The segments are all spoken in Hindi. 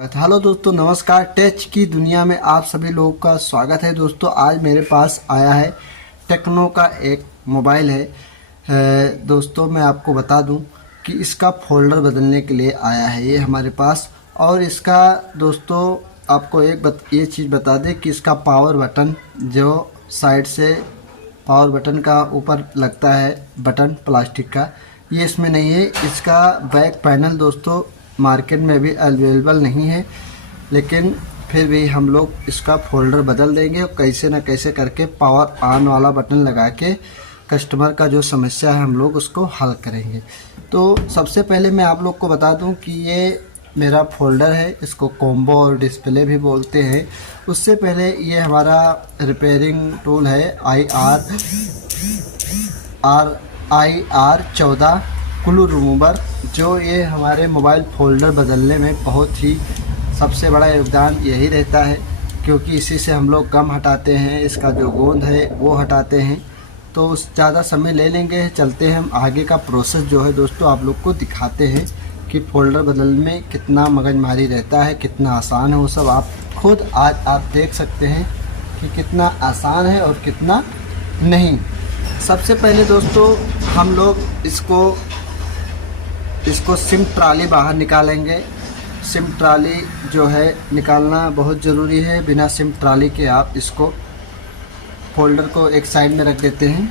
हेलो दोस्तों, नमस्कार। टेक की दुनिया में आप सभी लोगों का स्वागत है। दोस्तों, आज मेरे पास आया है टेक्नो का एक मोबाइल है। दोस्तों, मैं आपको बता दूं कि इसका फोल्डर बदलने के लिए आया है ये हमारे पास। और इसका दोस्तों आपको ये चीज़ बता दें कि इसका पावर बटन जो साइड से पावर बटन का ऊपर लगता है बटन प्लास्टिक का, ये इसमें नहीं है। इसका बैक पैनल दोस्तों मार्केट में भी अवेलेबल नहीं है, लेकिन फिर भी हम लोग इसका फोल्डर बदल देंगे और कैसे न कैसे करके पावर ऑन वाला बटन लगा के कस्टमर का जो समस्या है हम लोग उसको हल करेंगे। तो सबसे पहले मैं आप लोग को बता दूं कि ये मेरा फोल्डर है, इसको कॉम्बो और डिस्प्ले भी बोलते हैं। उससे पहले ये हमारा रिपेयरिंग टूल है आई आर 14 क्लू रिमूवर, जो ये हमारे मोबाइल फोल्डर बदलने में बहुत ही सबसे बड़ा योगदान यही रहता है, क्योंकि इसी से हम लोग गम हटाते हैं, इसका जो गोंद है वो हटाते हैं। तो ज़्यादा समय ले लेंगे, चलते हैं हम आगे का प्रोसेस जो है दोस्तों आप लोग को दिखाते हैं कि फोल्डर बदलने में कितना मगजमारी रहता है, कितना आसान है। वो सब आप खुद आज आप देख सकते हैं कि कितना आसान है और कितना नहीं। सबसे पहले दोस्तों हम लोग इसको सिम ट्राली बाहर निकालेंगे। सिम ट्राली जो है निकालना बहुत ज़रूरी है। बिना सिम ट्राली के आप इसको फोल्डर को एक साइड में रख देते हैं।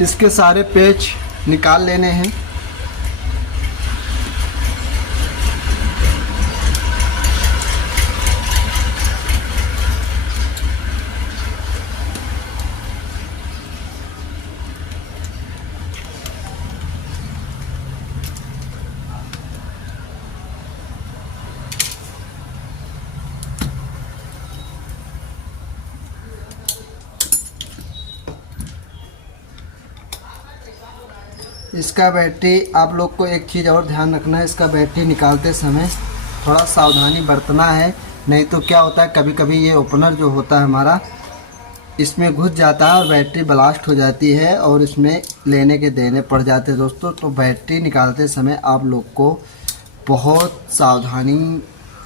इसके सारे पेच निकाल लेने हैं। इसका बैटरी आप लोग को एक चीज़ और ध्यान रखना है, इसका बैटरी निकालते समय थोड़ा सावधानी बरतना है। नहीं तो क्या होता है, कभी कभी ये ओपनर जो होता है हमारा इसमें घुस जाता है और बैटरी ब्लास्ट हो जाती है और इसमें लेने के देने पड़ जाते हैं दोस्तों। तो बैटरी निकालते समय आप लोग को बहुत सावधानी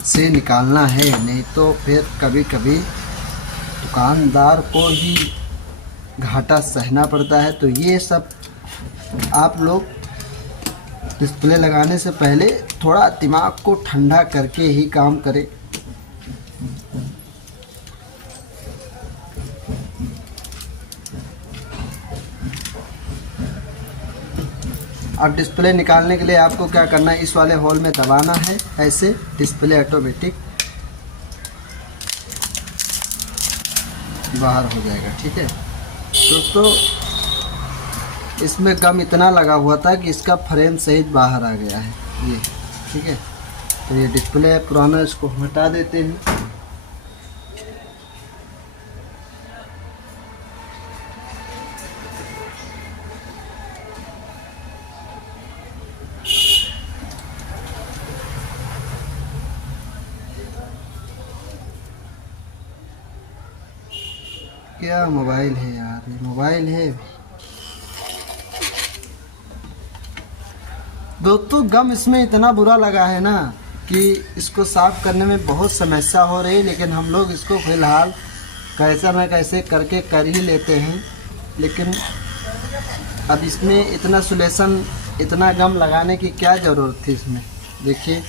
से निकालना है, नहीं तो फिर कभी कभी दुकानदार को ही घाटा सहना पड़ता है। तो ये सब आप लोग डिस्प्ले लगाने से पहले थोड़ा दिमाग को ठंडा करके ही काम करें। अब डिस्प्ले निकालने के लिए आपको क्या करना है, इस वाले होल में दबाना है, ऐसे डिस्प्ले ऑटोमेटिक बाहर हो जाएगा। ठीक है दोस्तों, इसमें गम इतना लगा हुआ था कि इसका फ्रेम सहित बाहर आ गया है ये। ठीक है, तो ये डिस्प्ले पुराना, इसको हटा देते हैं। क्या मोबाइल है यार, ये मोबाइल है दोस्तों। गम इसमें इतना बुरा लगा है ना कि इसको साफ़ करने में बहुत समस्या हो रही है, लेकिन हम लोग इसको फ़िलहाल कैसे न कैसे करके कर ही लेते हैं। लेकिन अब इसमें इतना सुलेशन, इतना गम लगाने की क्या ज़रूरत थी इसमें। देखिए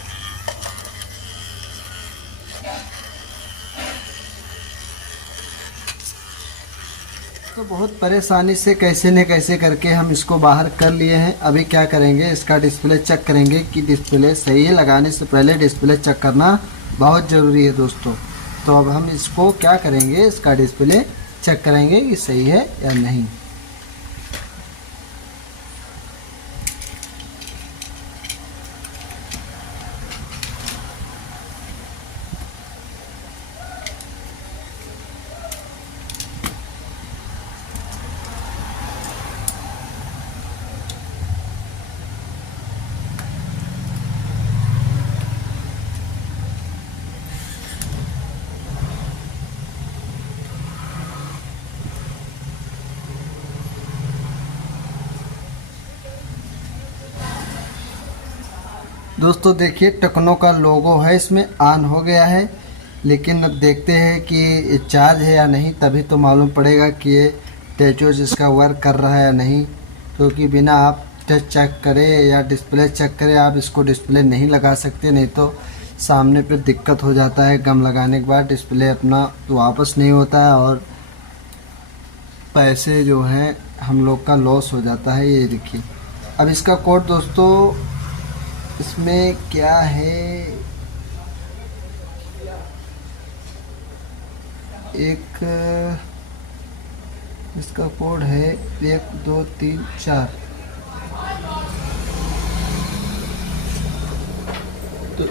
तो बहुत परेशानी से कैसे न कैसे करके हम इसको बाहर कर लिए हैं। अभी क्या करेंगे, इसका डिस्प्ले चेक करेंगे कि डिस्प्ले सही है। लगाने से पहले डिस्प्ले चेक करना बहुत ज़रूरी है दोस्तों। तो अब हम इसको क्या करेंगे, इसका डिस्प्ले चेक करेंगे कि सही है या नहीं। दोस्तों देखिए टेक्नो का लोगो है, इसमें ऑन हो गया है, लेकिन अब देखते हैं कि ये चार्ज है या नहीं, तभी तो मालूम पड़ेगा कि ये टचोज इसका वर्क कर रहा है या नहीं। क्योंकि बिना आप टच चेक करें या डिस्प्ले चेक करें आप इसको डिस्प्ले नहीं लगा सकते, नहीं तो सामने पे दिक्कत हो जाता है। गम लगाने के बाद डिस्प्ले अपना वापस नहीं होता है और पैसे जो हैं हम लोग का लॉस हो जाता है। ये देखिए अब इसका कोड दोस्तों, इसमें क्या है, एक इसका कोड है 1 2 3 4। तो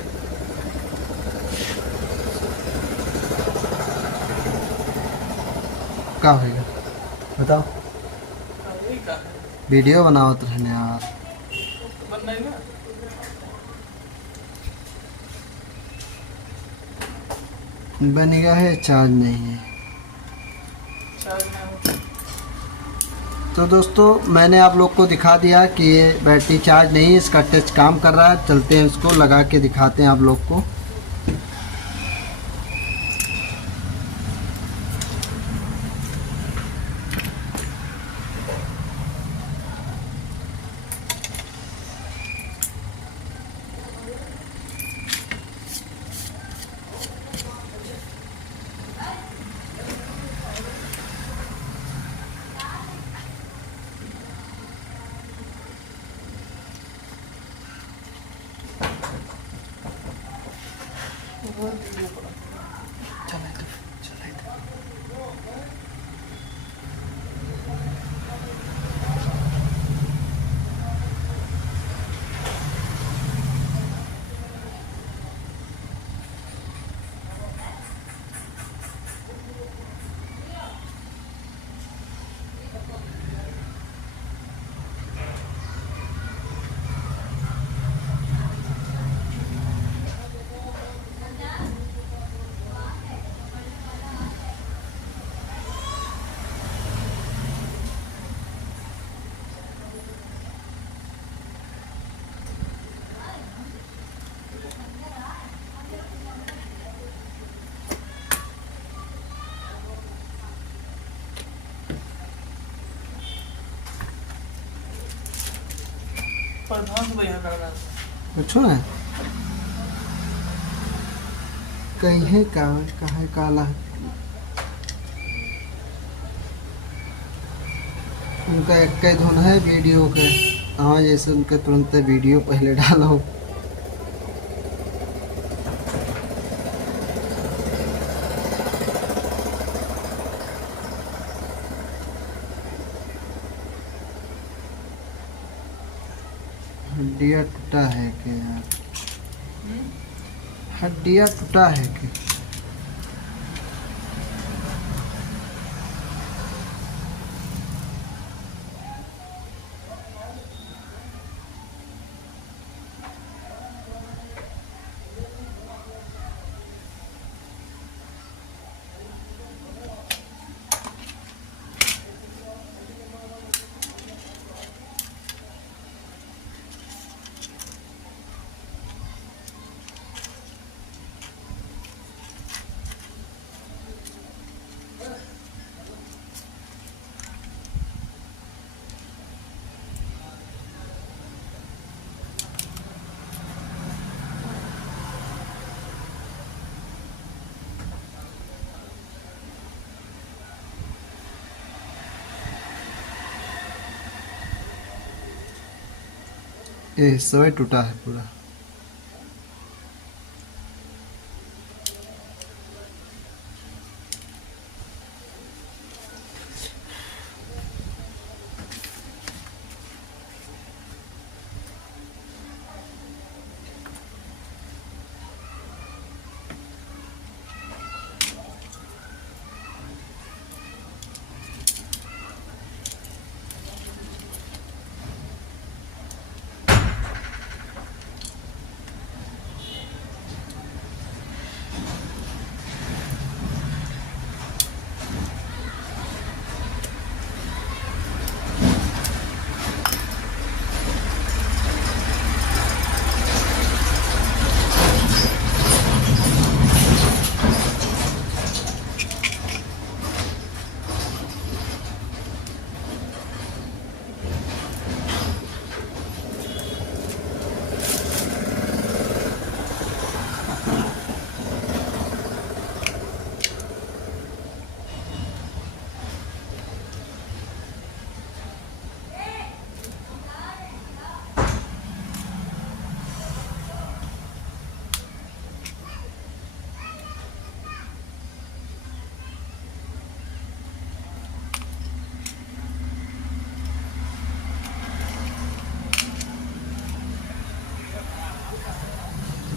क्या होगा बताओ, वीडियो बनाओ तो रहने यार, बन गया है, चार्ज नहीं है। तो दोस्तों मैंने आप लोग को दिखा दिया कि ये बैटरी चार्ज नहीं है, इसका टच काम कर रहा है। चलते हैं इसको लगा के दिखाते हैं आप लोग को। कुछ ना कहीं है कागज, कहाँ है काला है। उनका एक ही धुन है वीडियो के, हाँ जैसे उनके तुरंत वीडियो पहले डालो। हड्डियाँ टूटा है क्या यार, हड्डियाँ टूटा है क्या। ये हिस्सा ही टूटा है पूरा।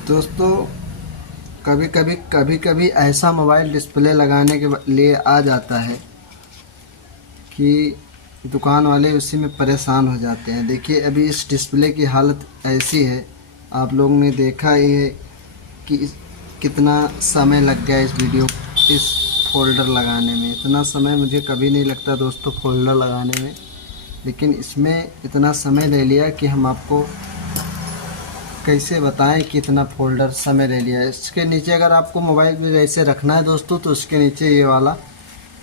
दोस्तों कभी कभी ऐसा मोबाइल डिस्प्ले लगाने के लिए आ जाता है कि दुकान वाले उसी में परेशान हो जाते हैं। देखिए अभी इस डिस्प्ले की हालत ऐसी है, आप लोगों ने देखा ही है कि कितना समय लग गया इस फोल्डर लगाने में। इतना समय मुझे कभी नहीं लगता दोस्तों फोल्डर लगाने में, लेकिन इसमें इतना समय ले लिया कि हम आपको कैसे बताएं कि इतना फोल्डर समय ले लिया। इसके नीचे अगर आपको मोबाइल में ऐसे रखना है दोस्तों तो उसके नीचे ये वाला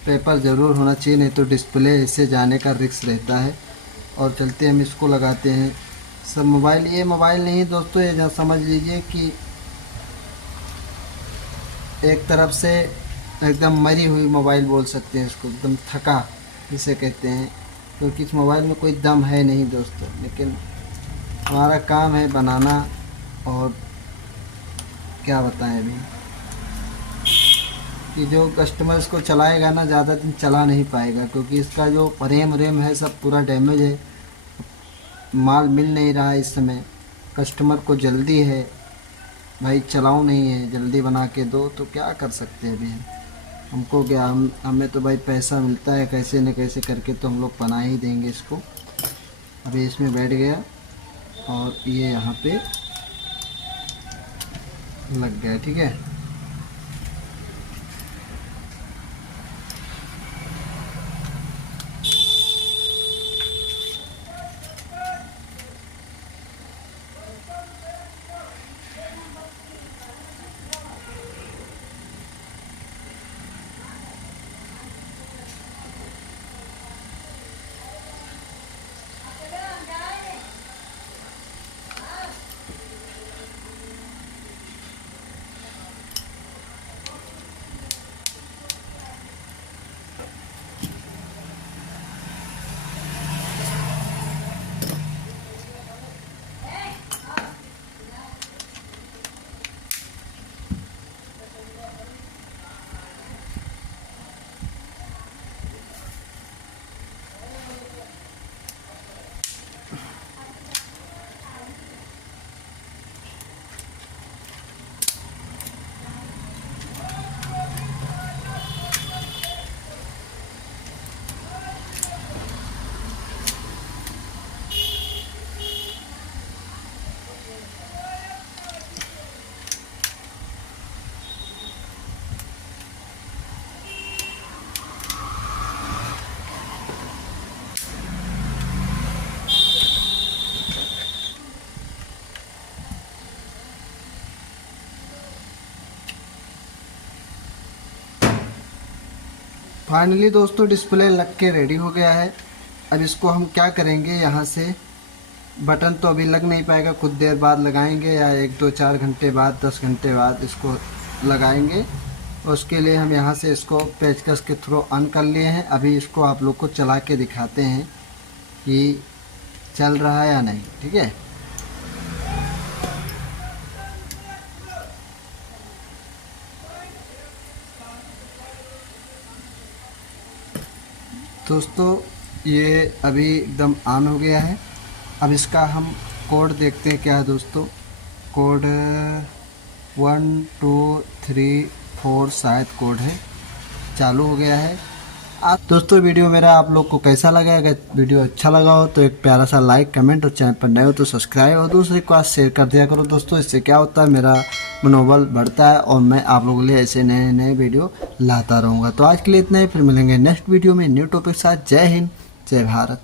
पेपर ज़रूर होना चाहिए, नहीं तो डिस्प्ले ऐसे जाने का रिस्क रहता है। और चलते हम इसको लगाते हैं सब मोबाइल। ये मोबाइल नहीं दोस्तों, ये जहाँ समझ लीजिए कि एक तरफ से एकदम मरी हुई मोबाइल बोल सकते हैं इसको, एकदम थका जिसे कहते हैं, क्योंकि इस मोबाइल में कोई दम है नहीं दोस्तों। लेकिन हमारा काम है बनाना, और क्या बताएं अभी कि जो कस्टमर इसको चलाएगा ना ज़्यादा दिन चला नहीं पाएगा, क्योंकि इसका जो रेम है सब पूरा डैमेज है, माल मिल नहीं रहा है इस समय। कस्टमर को जल्दी है भाई, चलाओ नहीं है, जल्दी बना के दो, तो क्या कर सकते हैं अभी हमको क्या, हमें तो भाई पैसा मिलता है कैसे न कैसे करके, तो हम लोग बना ही देंगे इसको। अभी इसमें बैठ गया और ये यहाँ पे लग गया, ठीक है। फाइनली दोस्तों डिस्प्ले लग के रेडी हो गया है। अब इसको हम क्या करेंगे, यहाँ से बटन तो अभी लग नहीं पाएगा, कुछ देर बाद लगाएंगे, या 1-2-4 घंटे बाद 10 घंटे बाद इसको लगाएंगे। उसके लिए हम यहाँ से इसको पेचकस के थ्रू ऑन कर लिए हैं। अभी इसको आप लोग को चला के दिखाते हैं कि चल रहा है या नहीं, ठीक है। दोस्तों ये अभी एकदम ऑन हो गया है। अब इसका हम कोड देखते हैं क्या है दोस्तों। कोड 1 2 3 4 शायद कोड है, चालू हो गया है। आप दोस्तों वीडियो मेरा आप लोग को कैसा लगा, अगर वीडियो अच्छा लगा हो तो एक प्यारा सा लाइक कमेंट, और चैनल पर नए हो तो सब्सक्राइब, और दूसरे के पास शेयर कर दिया करो दोस्तों। इससे क्या होता है मेरा मनोबल बढ़ता है और मैं आप लोगों के लिए ऐसे नए नए वीडियो लाता रहूँगा। तो आज के लिए इतना ही, फिर मिलेंगे नेक्स्ट वीडियो में न्यू टॉपिक के साथ। जय हिंद, जय भारत।